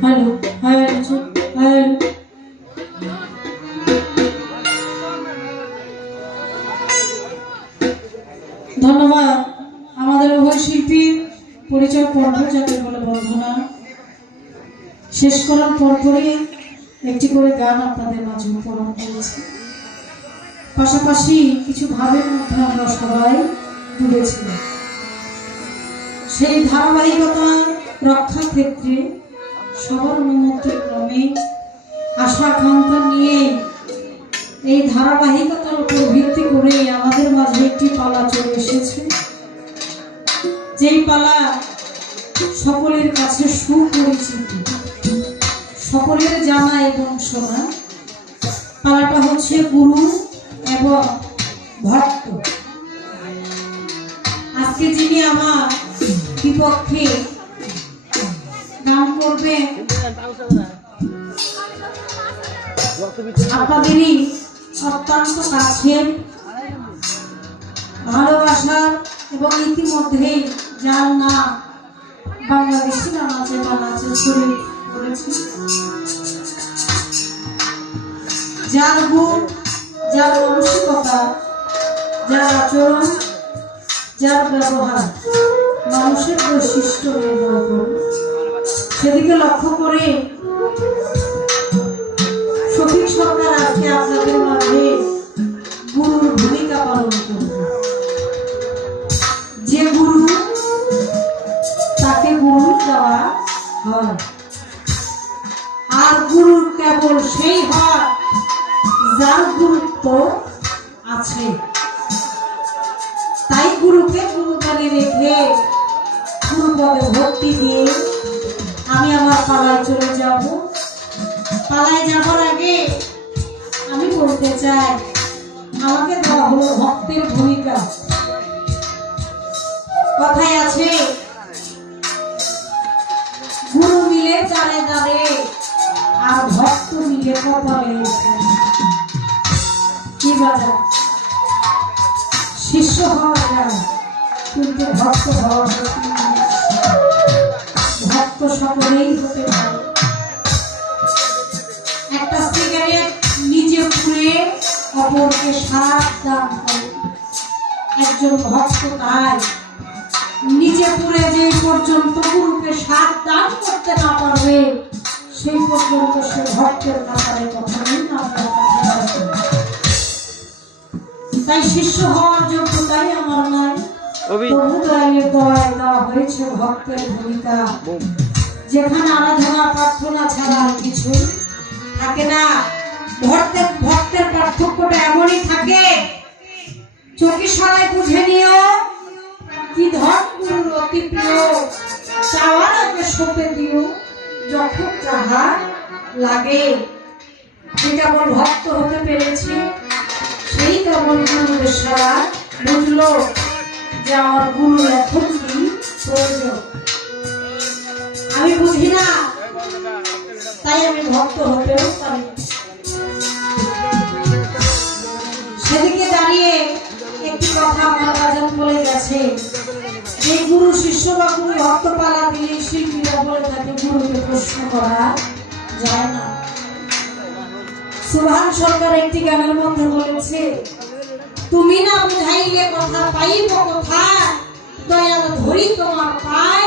Hello hello hello ধন্যবাদ। আমাদের উভয় শিল্পীর পরিচয় পর্ব যাকে বলে বন্ধনা শেষ করার পরপরই একটি করে গান আপনাদের মাঝে উপলব্ধ করেছি পাশাপাশি কিছু ভাবের মধ্যে আমরা সবাই ডুবেছিলাম সেই ধারাবাহিকতা রক্ষা ক্ষেত্রে সবার অনুমতি ক্রমে আশা নিয়ে এই ধারাবাহিকতার উপর ভিত্তি করে আমাদের মাঝে একটি পালা চলে এসেছে। যেই পালা সকলের কাছে সুপরিচিত, সকলের জানা এবং শোনা। পালাটা হচ্ছে গুরু এবং ভক্ত। আজকে যিনি আমার বিপক্ষে গান করবেন আপনাদেরই অত্যন্ত কাছের ভালোবাসার এবং ইতিমধ্যে যার নাম বাংলাদেশি নাচে বা নাচে ছড়িয়ে পড়েছে যার গুণ, যার মানসিকতা, যার আচরণ, যার ব্যবহার মানুষের বৈশিষ্ট্য নির্ভর করে সেদিকে লক্ষ্য করে শফিক সরকার আজকে আপনাদের মাঝে গুরুর ভূমিকা পালন করবে। যে গুরু, তাকে গুরু দেওয়া হয়। আর গুরু কেবল সেই হয় যার গুরুত্ব আছে। তাই গুরুকে গুরুদানে রেখে গুরুপদে ভক্তি দিয়ে পালায় চলে যাব। পালায় যাবার আগে আমি বলতে চাই, আমাকে হলো ভক্তের ভূমিকা। আছে, গুরু মিলে চালে দাঁড়ে আর ভক্ত মিলে কপালে কি বাজা। শিষ্য হওয়া যায়, কিন্তু ভক্ত হওয়া কঠিন। সকলেই হতে পারে একটা সিগারেট নিজে পুড়ে অপরকে সাত দান করে। একজন ভক্ত তাই নিজে পুড়ে যে পর্যন্ত গুরুকে সাত দান করতে না পারবে সেই পর্যন্ত সে ভক্তের কাতারে কখনোই না তাই শিষ্য হওয়ার যোগ্যতাই আমার নাই। প্রভু দয়ালের দয়ায় দেওয়া হয়েছে ভক্তের ভূমিকা। যেখানে আরাধনা, প্রার্থনা ছাড়া আর কিছু থাকে না। ভক্তের ভক্তের পার্থক্যটা এমনই থাকে। চোখে সবাই বুঝে নিও কি ধন অতি প্রিয়। চাওয়ার আগে সপে দিও যখন যাহা লাগে। যে কেমন ভক্ত হতে পেরেছে, সেই কেবল গুরুর সারা বুঝলো যে আমার গুরু এখন কি প্রয়োজন। আমি বুঝি না। তাই আমি ভক্ত হতেও সেদিকে দাঁড়িয়ে একটি কথা আমার বাজার বলে গেছে। যে গুরু শিষ্য বা গুরু ভক্ত পালা দিলে শিল্পীরা বলে থাকে গুরুকে প্রশ্ন করা যায় না। সুভান সরকার একটি গানের মধ্যে বলেছে, তুমি না বুঝাইলে কথা পাইব কোথায়? দয়াল ধরি তোমার পায়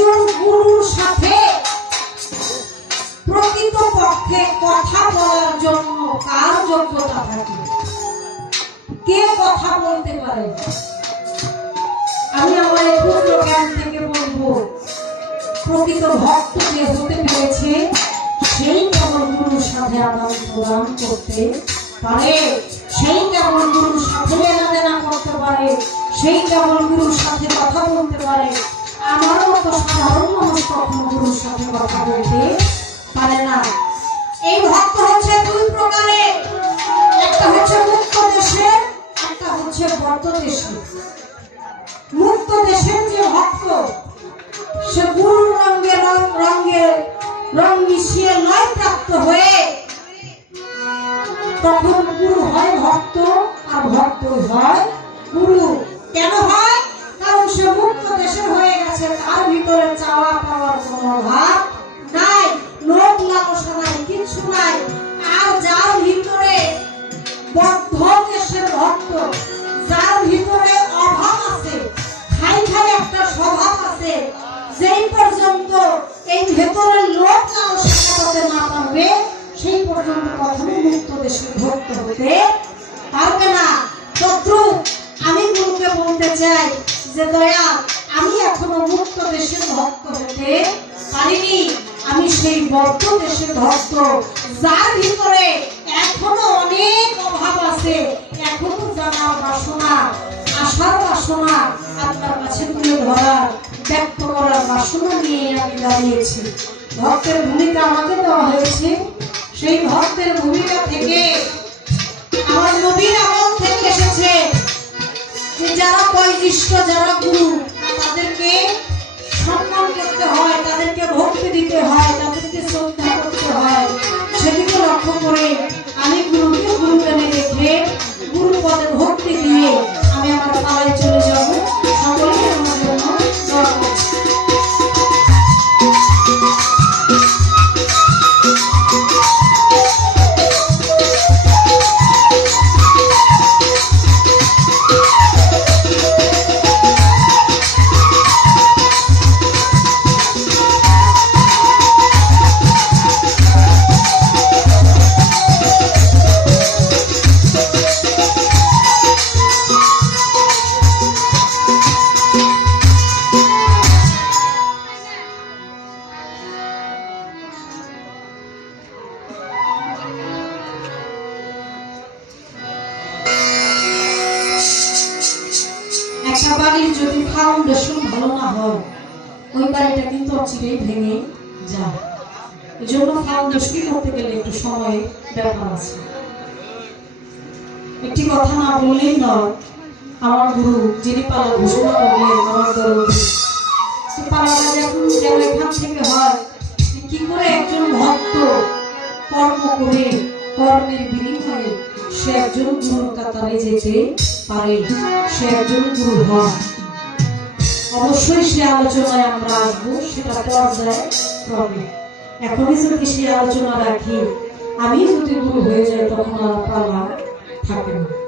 একজন গুরুর সাথে প্রকৃত পক্ষে কথা বলার জন্য কার যোগ্যতা থাকে? কে কথা বলতে পারে? আমি আমার ক্ষুদ্র জ্ঞান থেকে বলব, প্রকৃত ভক্ত যে হতে পেরেছে, সেই কেমন গুরুর সাথে আদান প্রদান করতে পারে? সেই কেমন গুরুর সাথে লেনাদেনা করতে পারে? সেই কেমন গুরুর সাথে কথা বলতে পারে? আমার মতো সাধারণ মানুষ কখনো গুরুর এই ভক্ত হচ্ছে দুই প্রকারের। এই ভেতরের লোক লালসা কাটাতে না পারবে, সেই পর্যন্ত কখনো মুক্ত দেশের ভক্ত হতে পারবে না। তদ্রুপ আমি গুরুকে বলতে চাই যে দয়া, আমি এখনও মুক্ত দেশের ভক্ত হতে পারিনি। আমি সেই বদ্ধ দেশের ভক্ত, যার ভিতরে এখনও অনেক অভাব আছে। এখনও জানার বাসনা, আশার বাসনা আপনার কাছে তুলে ধরার ব্যক্ত করার বাসনা নিয়ে আমি দাঁড়িয়েছি। ভক্তের ভূমিকা আমাকে দেওয়া হয়েছে। সেই ভক্তের ভূমিকা থেকে আমার নবীর আমল থেকে এসেছে যে যারা বৈশিষ্ট্য যারা গুরু, তাদেরকে সম্মান করতে হয়, তাদেরকে ভক্তি দিতে হয়, তাদেরকে শ্রদ্ধা করতে হয়। আমার গুরু, যিনি পালা ঘোষণা করলেন, আমার দরদি সে পালাটা যখন যেন এখান থেকে হয় কি করে একজন ভক্ত কর্ম করে, কর্মের বিনিময়ে সে একজন গুরুর কাতারে যেতে পারে, সে একজন গুরু হয়? অবশ্যই সে আলোচনায় আমরা আসব, সেটা পর্যায়ে ক্রমে এখনই যদি সে আলোচনা রাখি আমি যদি গুরু হয়ে যাই, তখন আর পালা থাকে না।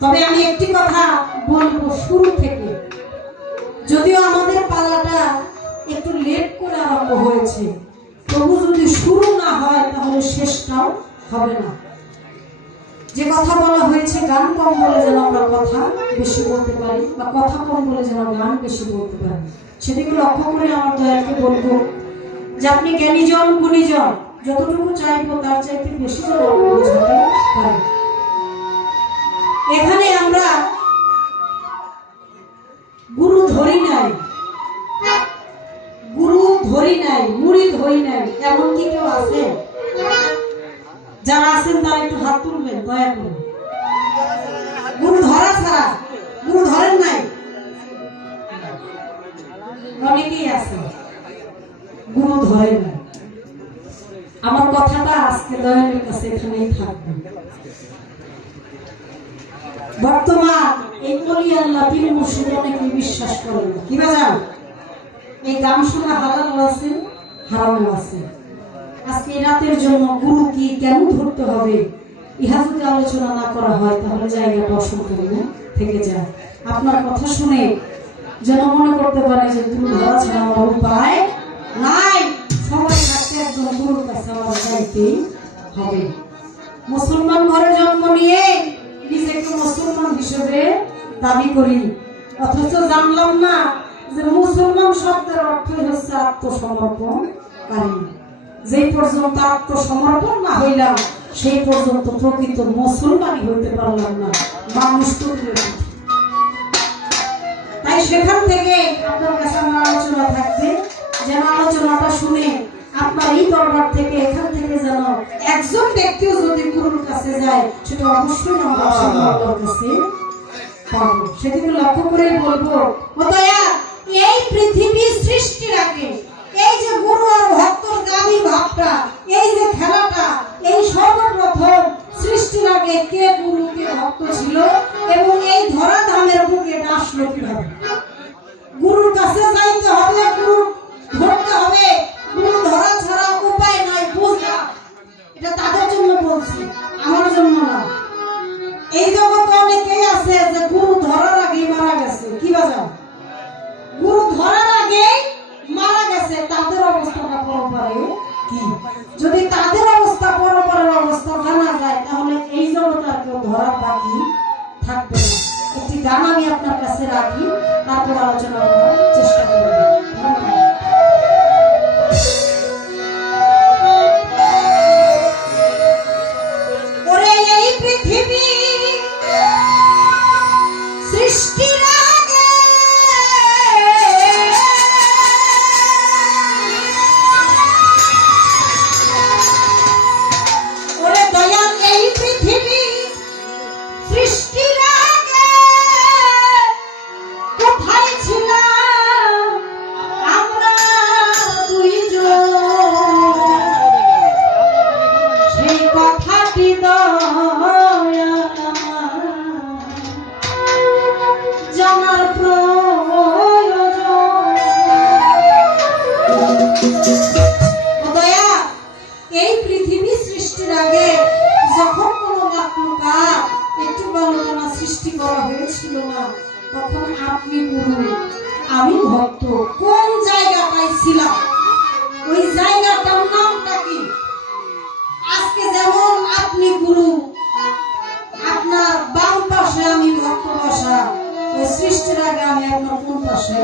তবে আমি একটি কথা বলব শুরু থেকে। যদিও আমাদের পালাটা একটু লেট করে আরম্ভ হয়েছে, তবু যদি শুরু না হয় তাহলে শেষটাও হবে না। যে কথা বলা হয়েছে, গান কম বলে যেন আমরা কথা বেশি বলতে পারি, বা কথা কম বলে যেন গান বেশি বলতে পারি। সেদিকে লক্ষ্য করে আমার দয়ালকে বলব যে আপনি জ্ঞানীজন, গুণীজন, যতটুকু চাইব তার চাইতে বেশি যেন বোঝাতে পারেন। এখানে আমরা গুরু ধরি নাই। গুরু ধরি নাই, মুড়ি ধরি নাই এমন কি কেউ আছে? যারা আছেন তারা একটু হাত তুলবেন, দয়া করে। গুরু ধরা ছাড়া গুরু ধরেন নাই? অনেকেই আছে। গুরু ধরেন নাই। আমার কথাটা আজকে দয়ালের কাছে এখানেই থাকবে। বর্তমান অনেকে বিশ্বাস করে কি এই গান আজকে রাতের জন্য গুরু কি কেন ধরতে হবে? ইহা যদি আলোচনা না করা হয়, তাহলে জায়গাটা থেকে যায় আপনার কথা শুনে যেন মনে করতে পারে যে গুরু ধরা ছাড়া আমার উপায় নাই। সবাই একজন গুরুর কাছে আমার হবে। মুসলমান ঘরে জন্ম নিয়ে হিসেবে দাবি করি। অথচ জানলাম না যে মুসলমান শব্দের অর্থ হচ্ছে আত্মসমর্পণকারী। যেই পর্যন্ত আত্মসমর্পণ না হইলাম, সেই পর্যন্ত প্রকৃত মুসলমানই হইতে পারলাম না, মানুষ তো তাই সেখান থেকে আপনার কাছে আমার আলোচনা থাকবে, যেন আলোচনাটা শুনে আপনার এই দরবার থেকে, এখান থেকে যেন একজন ব্যক্তিও যদি গুরুর কাছে যায়, সেটা অবশ্যই আমরা কাছে সেদিকে লক্ষ্য করে বলব ও ধরা বাকি থাকবে না। একটি গান আমি আপনার কাছে রাখি তারপর আলোচনা করব। সৃষ্টির আগে আমি একবার কোন পাশে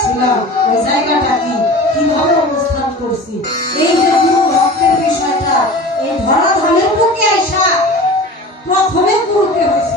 ছিলাম ওই জায়গাটা কি? কীভাবে অবস্থান করছি? এই যে রক্তের বিষয়টা, এই ধরা ধরে প্রথমে গুরুকে হয়েছে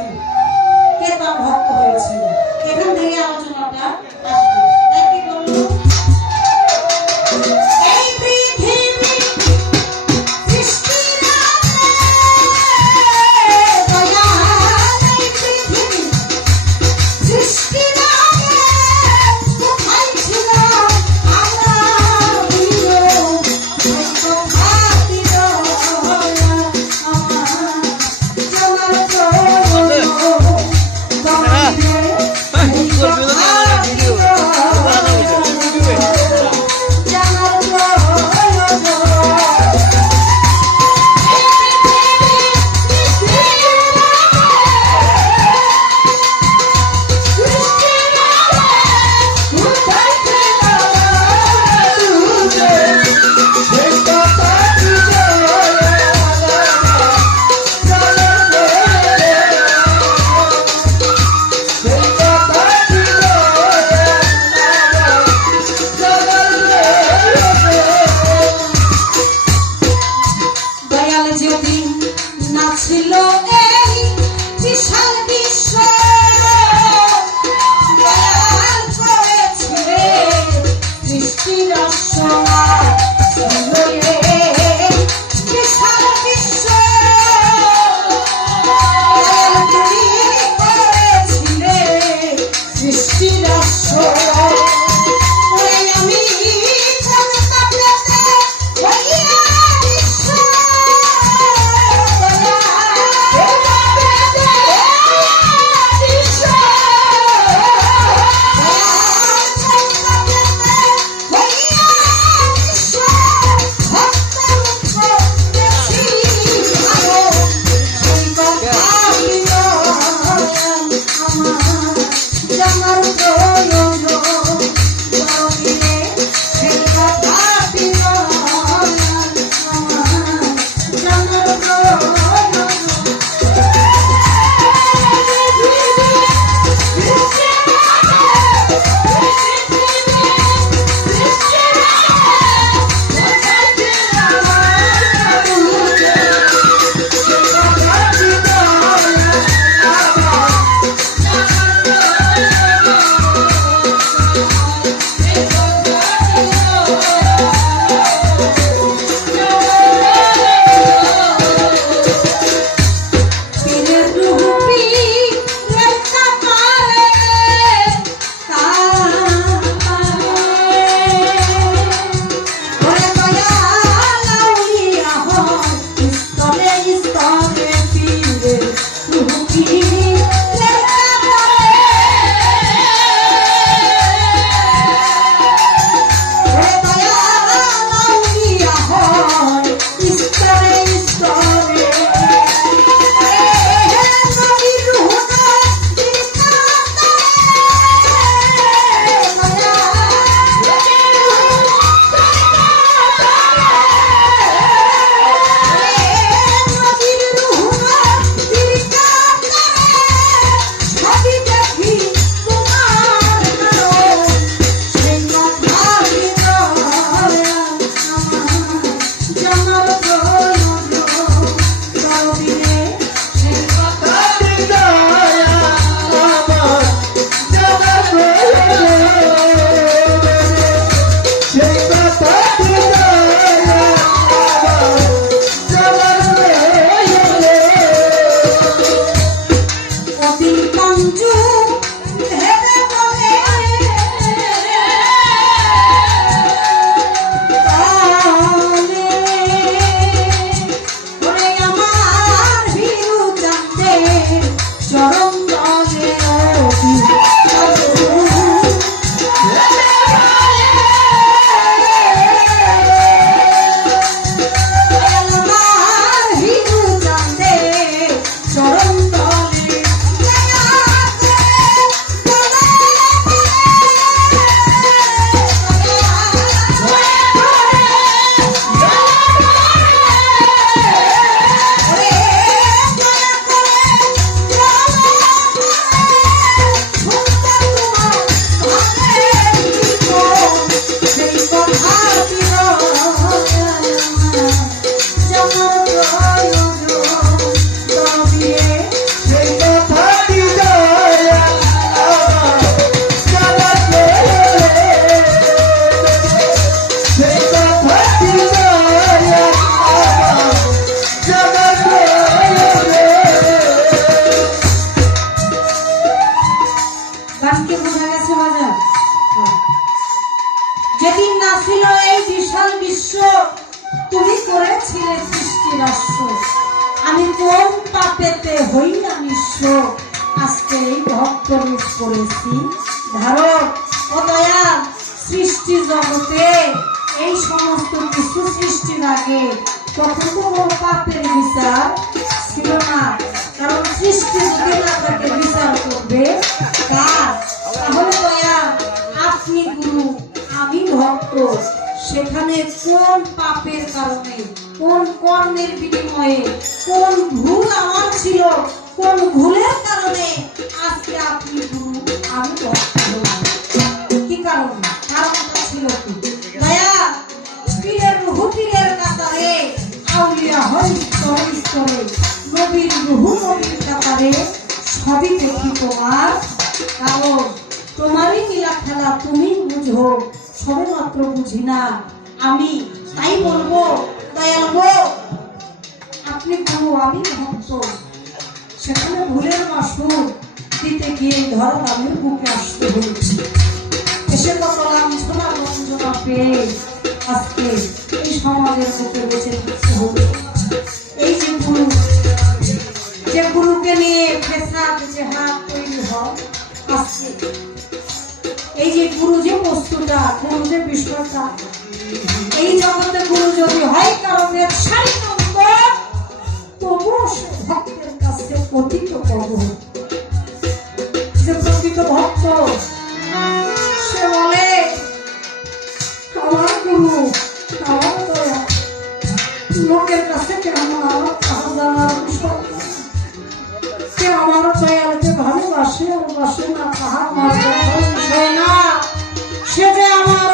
হইয়া নিঃস্ব আজকে এই ভক্ত রূপ করেছি। ধারক ও দয়া সৃষ্টি জগতে এই সমস্ত কিছু সৃষ্টির আগে তখন তো পাপের বিচার ছিল না। কারণ সৃষ্টি যদি না থাকে, বিচার করবে কার? তাহলে দয়া, আপনি গুরু, আমি ভক্ত। সেখানে কোন পাপের কারণে, কোন কর্মের বিনিময়ে, কোন ভুল আমার ছিল, কোন ভুলের কারণে আজকে আপনি আমি কি কারণ? কারণটা ছিল কি? দয়া পীরের রুহু পীরের কাতারে, আউলিয়া হয় স্তরে স্তরে নবীর রুহু নবীর কাতারে সবই দেখি তোমার কারণ। তোমারই লীলা খেলা তুমি বুঝো। সবে মাত্র বুঝি না, আমি, তাই বলব, দয়াল গো, আপনি গুরু আমি ভক্ত? সেখানে ভুলের মাসুর দিতে গিয়ে ধর আমি বুকে আসতে হয়েছে এসে কত লাঞ্ছনা বঞ্চনা পেয়ে আজকে এই সমাজের বুকে বেঁচে থাকতে হবে। এই যে গুরু, যে গুরুকে নিয়ে ফেসাদ, যে হাত তৈরি হয়, আজকে এই যে গুরু যে বস্তুটা গুরু যে বিষয়টা এই জগতে গুরু যদি হয় কারও ব্যবসায়িক অঙ্ক তবুও সে ভক্তের কাছে পতিত করব যে প্রকৃত ভক্ত, সে বলে, আমার গুরু, আমার দয়া, লোকের কাছে কে আমার তাহা জানার বিষয় না। কে আমার দয়ালকে ভালোবাসে না তাহা আমার বিষয় না সে আমার